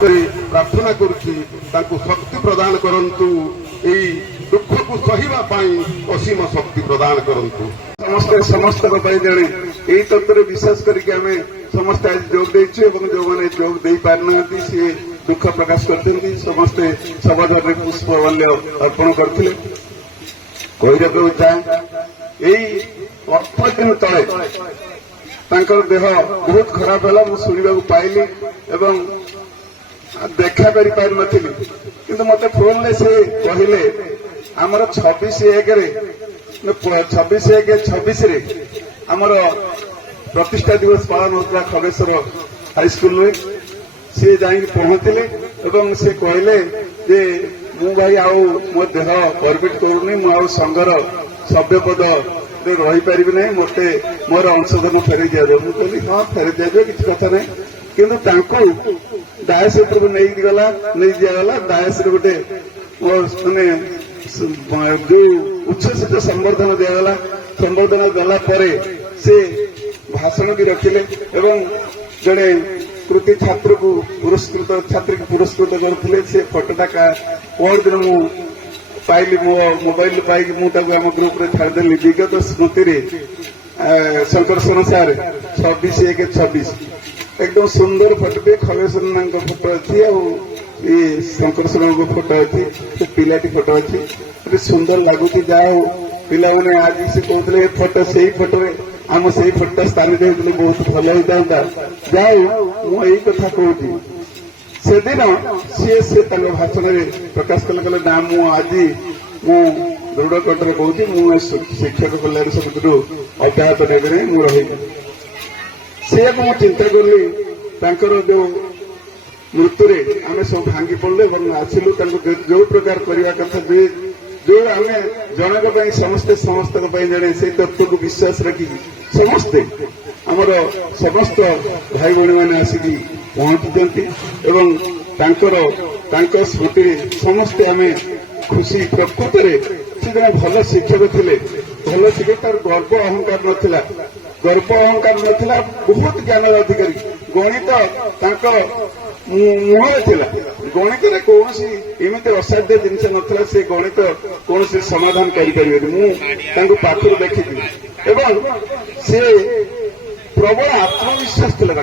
प्रार्थना करुच्ची शक्ति प्रदान करंतु दुख को सहिबा असीम शक्ति प्रदान करंतु समस्त समस्त जड़े यही तत्व विश्वास करके आम समस्त आज जोग देचु जो मैंने जोग दे पारना सी दुख प्रकाश करते समस्ते सभाधर पुष्पमाल्य अर्पण करते कहू चाहे यही अल्प दिन तले देह बहुत खराब है मुझे शुणा पाइली एवं देखा कर पार नथिली किंतु मते फोन ले से कहले हमर 26/1/26 रे हमर प्रतिष्ठा दिवस पालन होता खगेश्वर हाईस्कूल में सी जाई पहुंचले एवं से कहले जे मु भाई आउ मो देह परमिट करूनी मु आउ संघर सभ्य पद रही पारि ना मते मोर अंशधन फेरी दिया मुझे कहली हाँ फेरी दिया किसी कथा ना किंतु डायस नहीं गला नहीं दिगला डायस गोटे माने जो उच्छ्वसित संबर्धन दिगला संबर्धन गला से भाषण भी रखिले एवं जड़े कृति छात्र को पुरस्कृत छात्री को पुरस्कृत करते से फोटोटा पर दिन मु पाइली मो मोबाइल पाई मुझे ग्रुप रे छाड़देली विगत स्मृति शंकर सार 26/1/26 एकदम सुंदर फोटो खगेश्वर फोटो अच्छी शंकर को फोटो अच्छी पिलाटी फोटो अच्छी सुंदर लगुच जाओ पिला मैंने आज से कहते फोटो से फोटो आम से फोटो स्थान दे बहुत भल होता जाओ मुझे कथा कहूँ से दिन सी भाषण में प्रकाश कले ना मु आज मु दृढ़ कंठर कहूँ मु शिक्षक कल्याण समिति अब्याहत नेबे मुझे से मुझे चिंता कली जो मृत्यु आम सब भांगी पड़े आसिलु जो प्रकार करने कथा जो आम जनक समस्ते समस्त जड़े से तत्व को विश्वास रखी समस्ते आमर समस्त भाई भाई मैंने आसिक पहुंचुंट एवं स्मृति समस्ते आम खुशी प्रकृत से जन भल शिक्षक थे भल शिक्षक तार गर्व अहंकार नाला गर्व अहंकार नाला बहुत ज्ञान अधिकारी गणित मुहर थिला गणित कौन एमती असाध्य जिनस नाला से गणित कौन समाधान कर पाखर देखी एवं से प्रबल आत्मविश्वास थिला